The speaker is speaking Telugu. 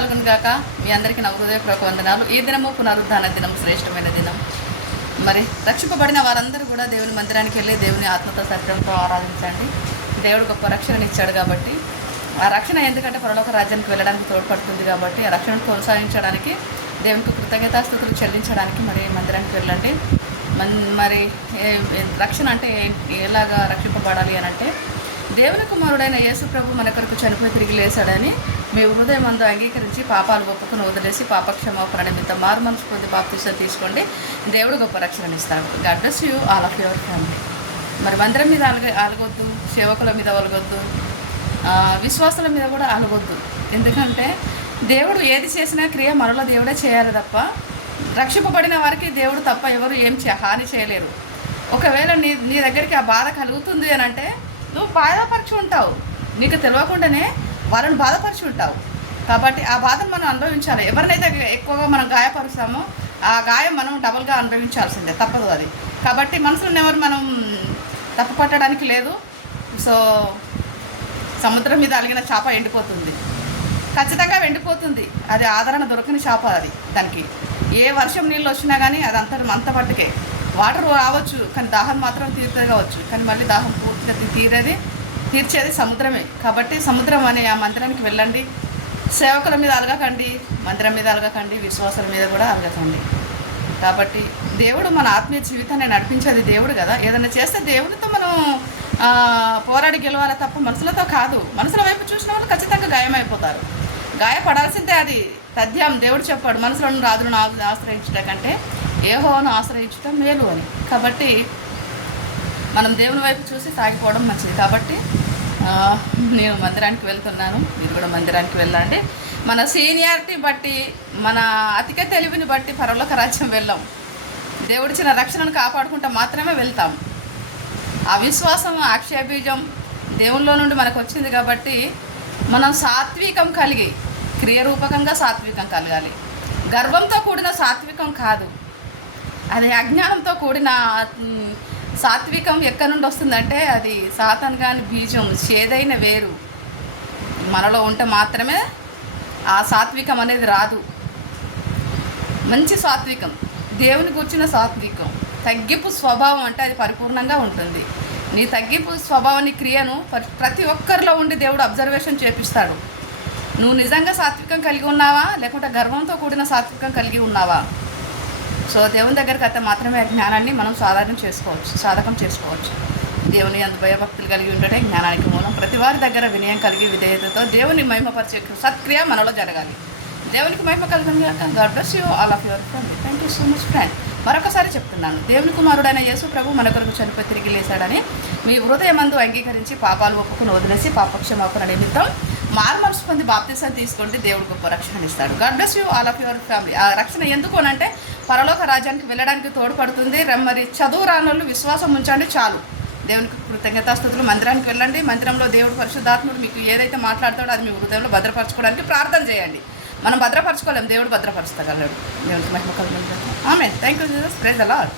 కలుగును గాక. మీ అందరికీ నా హృదయపూర్వక వందనాలు. ఈ దినము పునరుద్ధాన దినం, శ్రేష్టమైన దినం. మరి రక్షింపబడిన వారందరూ కూడా దేవుని మందిరానికి వెళ్ళి దేవుని ఆత్మతో సత్యంతో ఆరాధించండి. దేవుడు గొప్ప రక్షణను ఇచ్చాడు కాబట్టి, ఆ రక్షణ ఎందుకంటే పరలోక రాజ్యానికి వెళ్ళడానికి తోడ్పడుతుంది కాబట్టి, ఆ రక్షణను కొనసాగించడానికి, దేవునికి కృతజ్ఞతాస్తుతులు చెల్లించడానికి మరి మందిరానికి వెళ్ళండి. మరి రక్షణ అంటే ఎలాగా రక్షింపబడాలి అని అంటే, దేవుని కుమారుడైన యేసు ప్రభు మన కొరకు చనిపోయి తిరిగి లేశాడని మీ హృదయం అందు అంగీకరించి పాపాలు ఒప్పుకొని వదిలేసి పాపక్షమాపణ నిమిత్తం మారు మనసు పొంది బాప్తిసం తీసుకోండి. దేవుడు గొప్ప రక్షణ ఇస్తాడు. God bless you all of your family. మరి మందిరం మీద అలగొద్దు, సేవకుల మీద ఒలగొద్దు, విశ్వాసుల మీద కూడా అలగొద్దు. ఎందుకంటే దేవుడు ఏది చేసినా క్రియ మనలో దేవుడే చేయాలి తప్ప, రక్షింపబడిన వారికి దేవుడు తప్ప ఎవరు ఏం హాని చేయలేరు. ఒకవేళ నీ దగ్గరికి ఆ బాధ కలుగుతుంది అని అంటే నువ్వు బాధపరిచి ఉంటావు, నీకు తెలియకుండానే వాళ్ళని బాధపరిచి ఉంటావు. కాబట్టి ఆ బాధను మనం అనుభవించాలి. ఎవరినైతే ఎక్కువగా మనం గాయపరుస్తామో ఆ గాయం మనం డబల్గా అనుభవించాల్సిందే, తప్పదు అది. కాబట్టి మనసులను ఎవరు మనం తప్పు పట్టడానికి లేదు. సో సముద్రం మీద అలిగిన చేప ఎండిపోతుంది, ఖచ్చితంగా ఎండిపోతుంది. అది ఆదరణ దొరకని చేప. అది దానికి ఏ వర్షం నీళ్ళు వచ్చినా కానీ అది అంత పట్టుకే. వాటర్ రావచ్చు కానీ దాహం మాత్రం తీరుతుంది కావచ్చు, కానీ మళ్ళీ దాహం పూర్తిగా తీర్చేది సముద్రమే. కాబట్టి సముద్రం అనే ఆ మందిరానికి వెళ్ళండి. సేవకుల మీద అలగకండి, మందిరం మీద అలగకండి, విశ్వాసాల మీద కూడా అలగకండి. కాబట్టి దేవుడు మన ఆత్మీయ జీవితాన్ని నడిపించేది దేవుడు కదా. ఏదైనా చేస్తే దేవుడితో మనం పోరాడి గెలవాలి తప్ప మనుషులతో కాదు. మనుషుల వైపు చూసిన వాళ్ళు ఖచ్చితంగా గాయమైపోతారు, గాయపడాల్సిందే. అది తథ్యం. దేవుడు చెప్పాడు, మనుషులను రాజులను ఆశ్రయించడం కంటే యెహోవాను ఆశ్రయించడం మేలు అని. కాబట్టి మనం దేవుని వైపు చూసి సాగిపోవడం మంచిది. కాబట్టి నేను మందిరానికి వెళ్తున్నాను, మీరు కూడా మందిరానికి వెళ్ళండి. మన సీనియారిటీ బట్టి, మన అతిక తెలివిని బట్టి పరలోక రాజ్యం వెళ్ళాం. దేవుడిచ్చిన రక్షణను కాపాడుకుంటూ మాత్రమే వెళ్తాం. ఆ విశ్వాసం, అక్షయబీజం దేవునిలో నుండి మనకు వచ్చింది కాబట్టి మనం సాత్వికం కలిగి, క్రియరూపకంగా సాత్వికం కలగాలి. గర్వంతో కూడిన సాత్వికం కాదు, అది అజ్ఞానంతో కూడిన సాత్వికం. ఎక్కడి నుండి వస్తుందంటే అది సాతాను కాని బీజం, చేదైన వేరు మనలో ఉంటే మాత్రమే ఆ సాత్వికం అనేది రాదు. మంచి సాత్వికం, దేవుని గురించిన సాత్వికం, తగ్గింపు స్వభావం అంటే అది పరిపూర్ణంగా ఉంటుంది. నీ తగ్గింపు స్వభావాన్ని, క్రియను ప్రతి ఒక్కరిలో ఉండి దేవుడు అబ్జర్వేషన్ చేపిస్తాడు. నువ్వు నిజంగా సాత్వికం కలిగి ఉన్నావా, లేకుంటే గర్వంతో కూడిన సాత్వికం కలిగి ఉన్నావా? సో దేవుని దగ్గరికి అయితే మాత్రమే జ్ఞానాన్ని మనం సాధకం చేసుకోవచ్చు. దేవుని అంత భయభక్తులు కలిగి ఉండటే జ్ఞానానికి మూలం. ప్రతి వారి దగ్గర వినయం కలిగి విధేయతతో దేవుని మహిమపరిచే సత్క్రియ మనలో జరగాలి. దేవునికి మహిమ కలిగింది. God bless you all of your family. Thank you so much friend. మరొకసారి చెప్తున్నాను, దేవుని కుమారుడైన యేసు ప్రభు మన కొరకు చనిపోయి తిరిగి లేశాడని మీ హృదయమందు అంగీకరించి పాపాలు ఒప్పుకొని వదిలేసి పాపక్షమాపణ నిమిత్తం మారుమనసు పొంది బాప్తిసం తీసుకోండి. దేవుడు గొప్ప రక్షణ ఇస్తాడు. God bless you all of your family. ఆ రక్షణ ఎందుకు అనంటే పరలోక రాజ్యానికి వెళ్ళడానికి తోడ్పడుతుంది. మరి చదువు రానోళ్ళు విశ్వాసం ఉంచండి చాలు. దేవునికి కృతజ్ఞతాస్తుతులు. మందిరానికి వెళ్ళండి. మందిరంలో దేవుడు పరిశుద్ధాత్ముడు మీకు ఏదైతే మాట్లాడతాడో అది మీ హృదయంలో భద్రపరచుకోవడానికి ప్రార్థన చేయండి. మనం భద్రపరచుకోలేం, దేవుడు భద్రపరుస్తగలడు. దేవునికి మహిమ కలుగును. ఆమేన్. Thank you Jesus. Praise the lord.